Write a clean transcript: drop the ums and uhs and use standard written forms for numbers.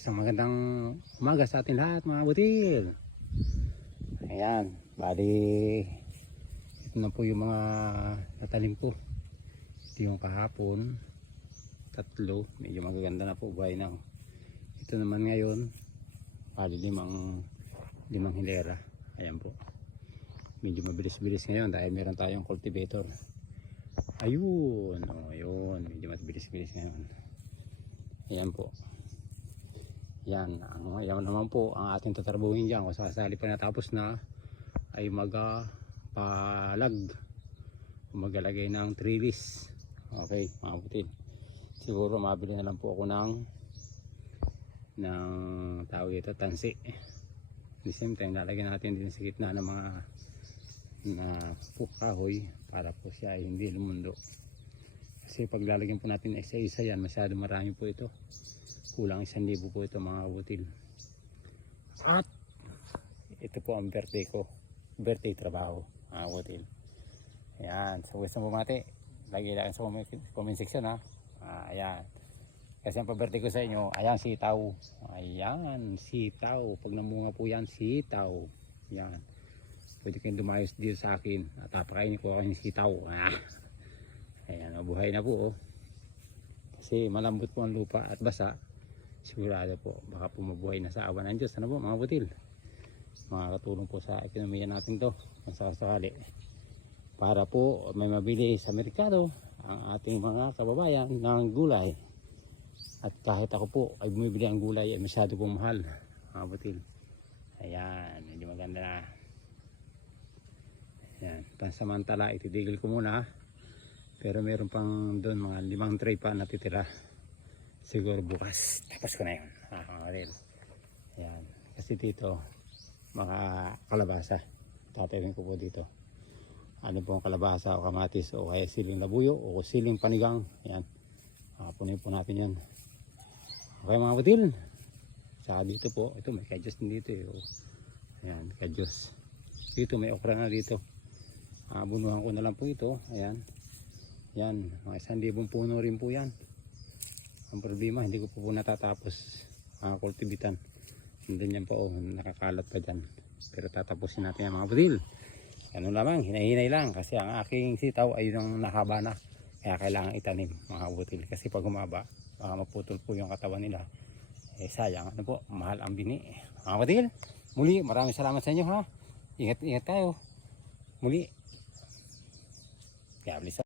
Isang magandang umaga sa atin lahat mga butil. Ayan, bali ito na po yung mga natanim ko. Ito yung kahapon, tatlo, medyo magaganda na po buhay na. Ito naman ngayon, bali limang hilera. Ayan po, medyo mabilis-bilis ngayon dahil meron tayong cultivator. Ayun, yun, medyo mabilis-bilis ngayon. Ayan po. Yan, yan naman po ang ating tatarbuhin dyan. Kung sakasali pa natapos na ay magalagay ng trellis. Okay, mga butil. Siguro mabili na lang po ako ng tawag ito, tansi. At the same time, lalagyan natin din sa gitna ng mga kahoy para po siya ay hindi lumundo. Kasi pag lalagyan po natin isa-isa yan, masyado marami po ito. Kulang 1,000 po ito mga kabutil. At ito po ang birthday ko, birthday trabaho mga kabutil. Ayan, so gusto mo bumati, lagi lang sa comment section ha. Ayan, kasi ang pa-birthday ko sa inyo, ayan sitaw. Ayan, sitaw, pag namunga po yan, sitaw. Ayan, pwede kayong dumayos dito sa akin at papakainin ko ako ng sitaw. Ayan, mabuhay na po oh. Kasi malambot po ang lupa at basa. Sigurado po baka po mabuhay na sa awan ng Diyos. Ano po mga butil, makakatulong po sa ekonomiya natin to kung sakasakali, para po may mabili sa merkado ang ating mga kababayan ng gulay. At kahit ako po ay bumibili ang gulay ay masyado pong mahal mga butil. Ayan, hindi maganda na. Ayan, pansamantala ititigil ko muna, pero meron pang doon mga 5 tray pa natitira. Siguro bukas tapos ko na yun. Ayan, kasi dito mga kalabasa tatayuin ko po dito. Ano po ang kalabasa o kamatis o kaya siling labuyo o siling panigang. Ayan, punin po natin yan. Okay mga butil, saka dito po ito may kadyos din dito eh. Ayan, kadyos dito, may okra na dito. Bunuhan ko na lang po ito. Ayan, yan, mga 1,000 puno rin po yan. Ang problema, hindi ko po natatapos kultibitan. Hindi yan pa nakakalat pa dyan. Pero tatapusin natin yan mga budil. Ano lamang, hinahinay lang. Kasi ang aking sitaw ay yung nakaba na. Kaya kailangan itanim mga budil. Kasi pag humaba, maputol po yung katawan nila. Sayang, ano po, mahal ang bini. Mga budil, muli maraming salamat sa inyo ha. Ingat-ingat tayo. Muli. Kaya